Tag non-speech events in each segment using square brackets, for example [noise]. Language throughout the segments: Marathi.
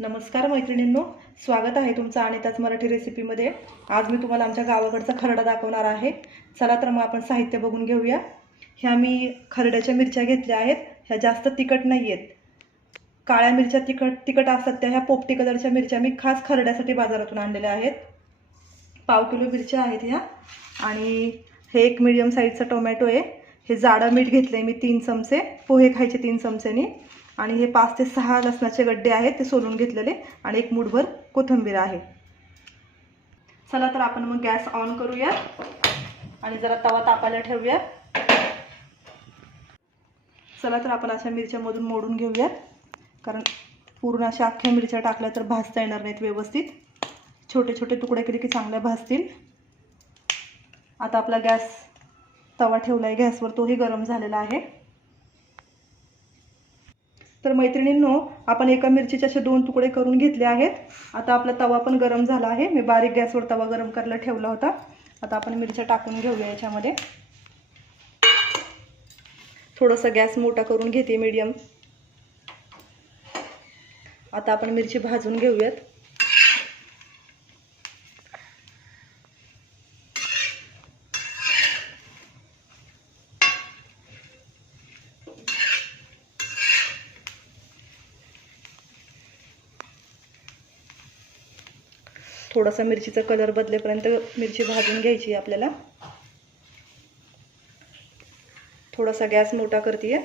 नमस्कार मैत्रिणींनो स्वागत आहे तुमचं अनिताच मराठी रेसिपीमध्ये. आज मी तुम्हाला आमच्या गावाकडचा खरडा दाखवणार आहे. चला तर मग आपण साहित्य बघून घेऊया. ह्या मी खरड्याच्या मिरच्या घेतल्या आहेत. ह्या जास्त तिखट नाही आहेत काळ्या मिरच्या तिखट तिखट असतात त्या ह्या पोपटी कलरच्या मिरच्या मी खास खरड्यासाठी बाजारातून आणलेल्या आहेत. पाव किलो मिरच्या आहेत ह्या. आणि हे एक मिडियम साईजचा टोमॅटो आहे. हे जाडं मीठ घेतलं आहे मी तीन चमचे. पोहे खायचे तीन चमचेनी. आणि हे पाच ते सहा लसणाचे गड्डे आहेत ते सोलून घेतलेले आणि एक मुठभर कोथिंबीर आहे. चला तर आपण मग गॅस ऑन करूया आणि जरा तवा तापायला ठेवूया. चला तर आपण अशा मिरच्यामधून मोडून घेऊया. कारण पूर्ण अशा अख्ख्या मिरच्या टाकल्या तर भाजता येणार नाहीत व्यवस्थित. छोटे छोटे तुकडे केले की चांगल्या भाजतील. आता आपला गॅस तवा ठेवला आहे गॅसवर तोही गरम झालेला आहे. तर मैत्रिणींनो आपण एका मिरचीचे असे दोन तुकडे करून घेतले आहेत. आता आपला तवा पण गरम झाला आहे. मी बारीक गॅसवर तवा गरम करायला ठेवला होता. आता आपण मिरच्या टाकून घेऊया याच्यामध्ये. थोडंसं गॅस मोठा करून घेते मीडियम. आता आपण मिरची भाजून घेऊयात. थोडासा मिरचीचा कलर बदलेपर्यंत मिरची भाजून घ्यायची आहे आपल्याला. थोडासा गॅस मोठा करते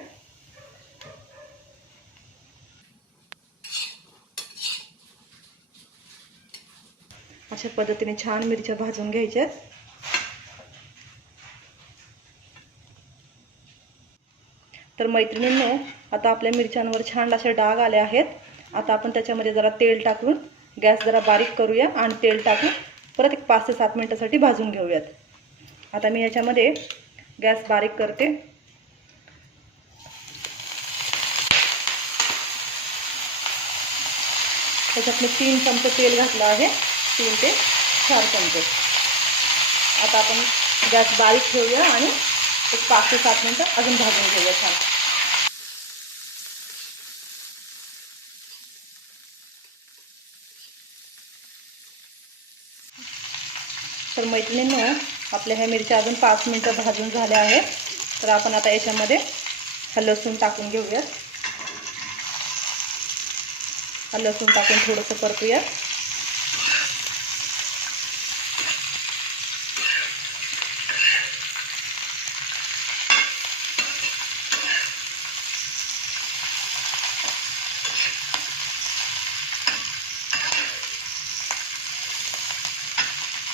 अशा पद्धतीने छान मिरच्या भाजून घ्यायच्या तर मैत्रिणींनो आता आपल्या मिरच्यांवर छान असे डाग आले आहेत. आता आपण त्याच्यामध्ये जरा तेल टाकून गॅस जरा बारीक करूया आणि तेल टाकून परत एक पाच ते सात मिनटासाठी भाजून घेऊयात. आता मी याच्यामध्ये गॅस बारीक करते. त्याच्यात मी तीन चमचे तेल घातलं आहे. तीन ते चार चमचे. आता आपण गॅस बारीक ठेवूया आणि एक पाच ते सात मिनटं अजून भाजून घेऊया छान. तर मैत्रिणींनो आपल्या ह्या मिरच्या अजून पाच मिनटं भाजून झाल्या आहेत. तर आपण आता याच्यामध्ये लसूण टाकून घेऊयात. हा लसूण टाकून थोडंसं परतूयात.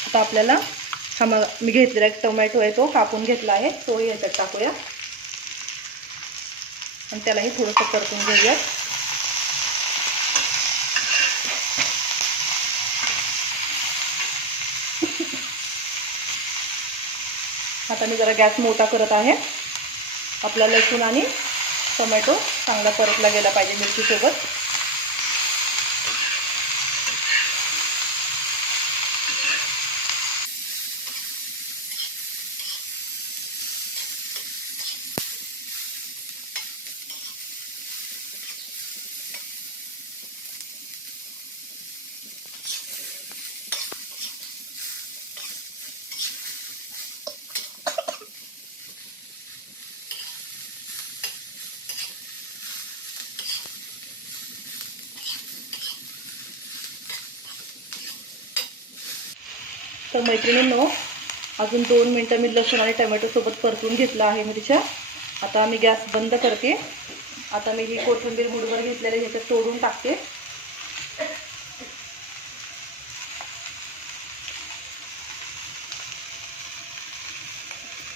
आता आपल्याला हा मग मी घेतलेला एक टोमॅटो आहे तो कापून घेतला आहे. तोही याच्यात टाकूया. आणि त्यालाही थोडंसं परतून घेऊया [laughs] आता मी जरा गॅस मोठा करत आहे. आपला लसूण आणि टोमॅटो चांगला परतला गेला पाहिजे मिरचीसोबत. तर मैत्रिणींनो अजून दोन मिनटं मी लसूण आणि टमॅटोसोबत परतून घेतलं आहे मिरच्या. आता मी गॅस बंद करते. आता मी ही कोथिंबीर मुडवर घेतलेली ह्याच्यात तोडून टाकते.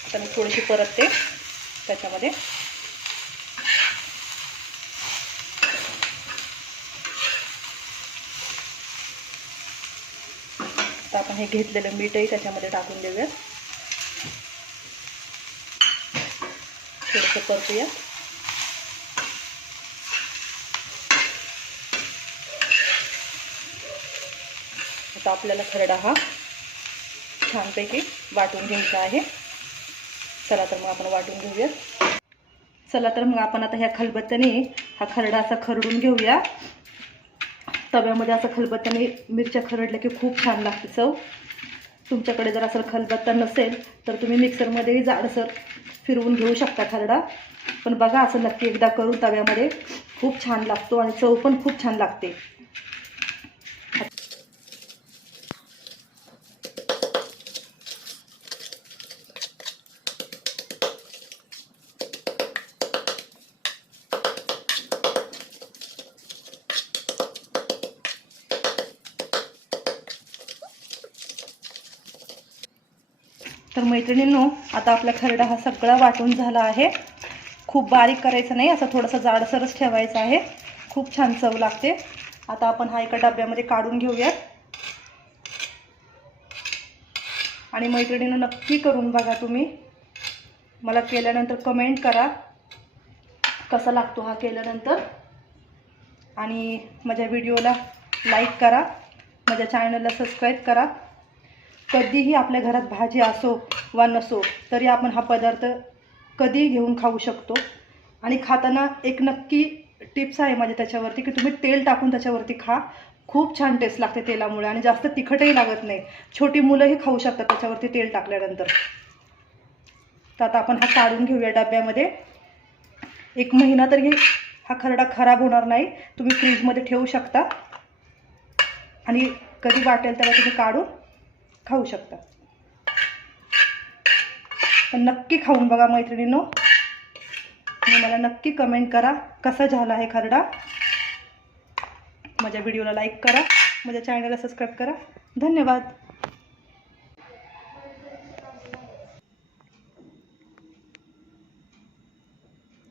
आता मी थोडीशी परतते त्याच्यामध्ये. आता आपण हे घेतलेलं मीठही त्याच्यामध्ये टाकून देऊयात. थोडंसं परतूया आता आपल्याला खरडा हा छानपैकी वाटून घ्यायचा आहे. चला तर मग आपण वाटून घेऊयात. चला तर मग आपण आता ह्या खलबत्त्याने हा खरडा असा खरडून घेऊया. तव्यामध्ये असं खलबत्त्याने मिरच्या खरडल्या की खूप छान लागते चव. तुमच्याकडे जर असं खलबत्ता नसेल तर तुम्ही मिक्सरमध्येही जाडसर फिरवून घेऊ शकता खरडा. पण बघा असं नक्की एकदा करून तव्यामध्ये खूप छान लागतो आणि चव पण खूप छान लागते. तर मैत्रिणींनो आता आपला खरडा हा सगळा वाटून झाला आहे. खूप बारीक करायचं नाही असं थोडंसं जाडसरच ठेवायचं आहे. खूप छान चव लागते. आता आपण हा एका डब्यामध्ये काढून घेऊयात. आणि मैत्रिणीनं नक्की करून बघा तुम्ही. मला केल्यानंतर कमेंट करा कसा लागतो हा केल्यानंतर. आणि माझ्या व्हिडिओला लाईक करा माझ्या चॅनलला सबस्क्राईब करा. कधीही आपल्या घरात भाजी असो वा नसो तरी आपण हा पदार्थ कधीही घेऊन खाऊ शकतो. आणि खाताना एक नक्की टिप्स आहे माझी त्याच्यावरती की तुम्ही तेल टाकून त्याच्यावरती खा. खूप छान टेस्ट लागते तेलामुळे आणि जास्त तिखटही लागत नाही. छोटी मुलंही खाऊ शकतात त्याच्यावरती तेल टाकल्यानंतर. तर आता आपण हा काढून घेऊया डब्यामध्ये. एक महिना तरी हा खरडा खराब होणार नाही. तुम्ही फ्रीजमध्ये ठेवू शकता. आणि कधी वाटेल तेव्हा तुम्ही काढून खाऊ शकता. पण नक्की खाऊन बघा मैत्रिणींनो. आणि मला नक्की कमेंट करा कसा झाला आहे खरडा. माझ्या व्हिडिओला लाईक करा माझ्या चॅनलला सबस्क्राईब करा. धन्यवाद.